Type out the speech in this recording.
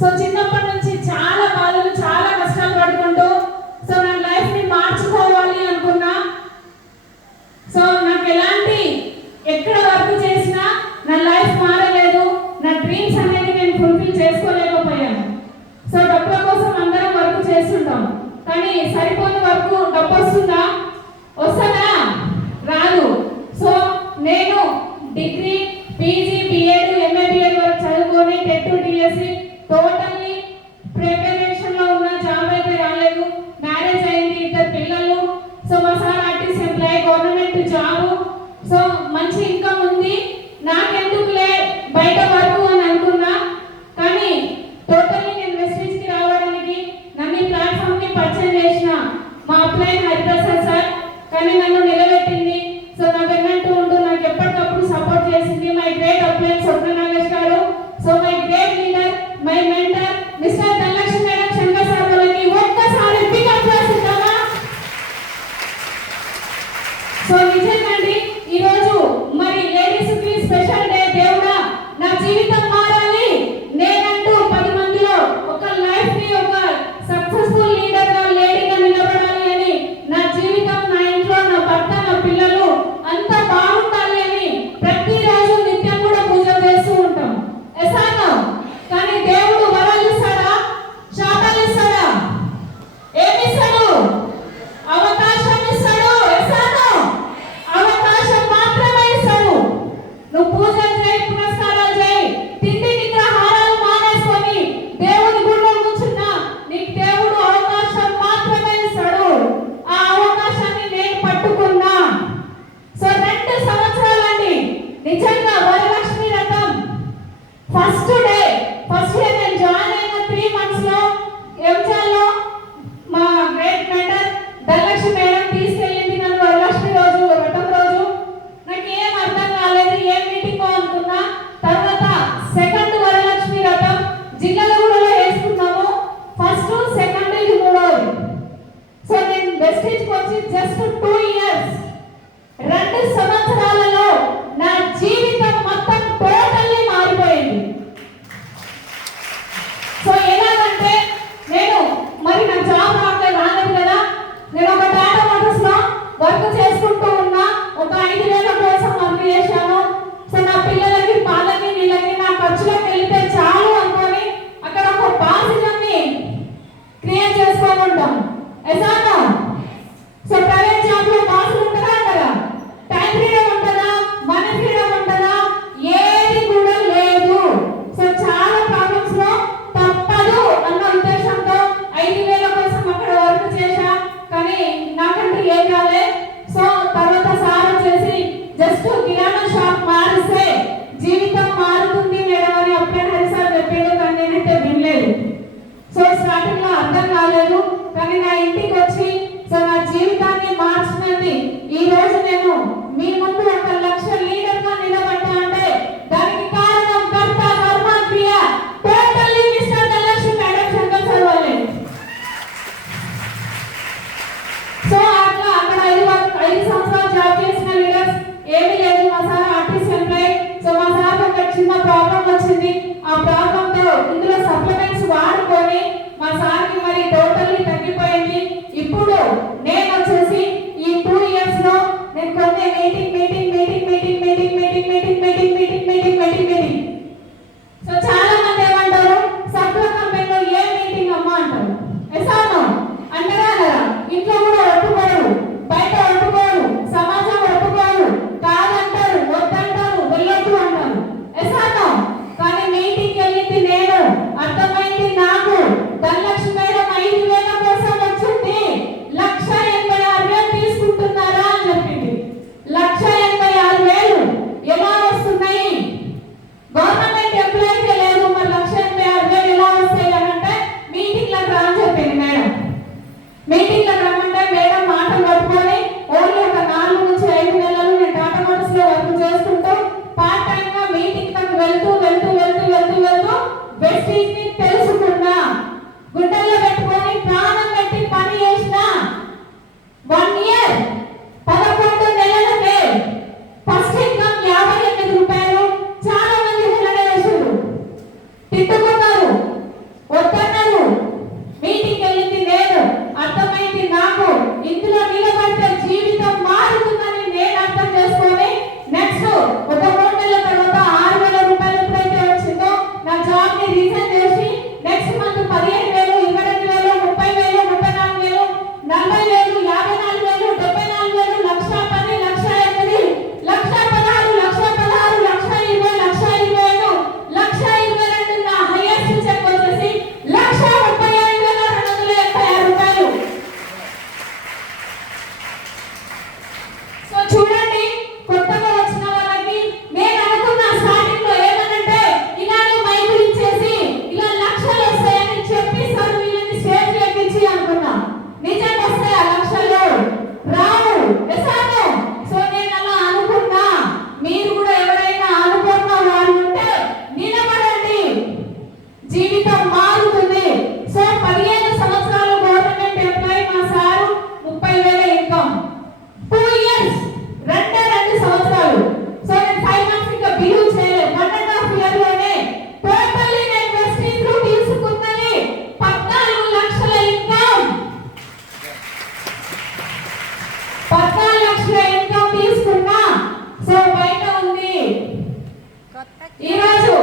So చిన్నప్పటి నుంచి చాలా బాధలు చాలా కష్టాలు పడుకుంటూ సో నా లైఫ్ ని మార్చుకోవాలి అనుకున్నా. సో నాకు ఎలాంటి ఎక్కడ వర్క్ చేసినా నా లైఫ్ మారలేదు. నా డ్రీమ్స్ అనేది నేను ఫుల్ఫిల్ చేసుకోలేకపోయాను. సో డబ్బుల కోసం అందరం వర్క్ చేస్తుంటాం, కానీ సరిపోని వర్క్ డబ్బు వస్తుందా? వస్తుందా? రాదు. సో నేను degree, PG, BEd, MA, BEd వరకు చదువుకొని టెట్, డిఎస్సి టోటల్లీ ప్రిపరేషన్ లో ఉన్న, జాబ్ అయితే రాలేదు. మ్యారేజ్ అయింది, 2 పిల్లలు. సో మా sir RTC employee, government job. So మంచి ఇన్కమ్ ఉంది. నాకెందుకులే బయట వర్క్ అని అనుకున్నా, కానీ టోటల్లీ నేను వెస్టేజ్ కి రావడానికి నన్ను ఈ ప్లాట్ఫామ్ కి పరిచయం చేసిన మా అప్లైన్ హరిప్రసాద్ సార్, కానీ నన్ను నిలబెట్టింది. సో నా వెన్నంటూ ఉంటూ నాకు ఎప్పటికప్పుడు సపోర్ట్ చేసింది మై గ్రేట్ అప్లైన్ స్వప్న నాగేష్ గారు. So my great leader, my mentor mister Dhanalakshmi madam Shankar sir వాళ్ళకి ఒక్కసారి బిగ్ అప్లాస్ ఇద్దామా? సో నిజంగా అండి ఈరోజు మరి లేడీస్ కి స్పెషల్ డే. తీసుకున్నా సో బయట ఉంది ఈరోజు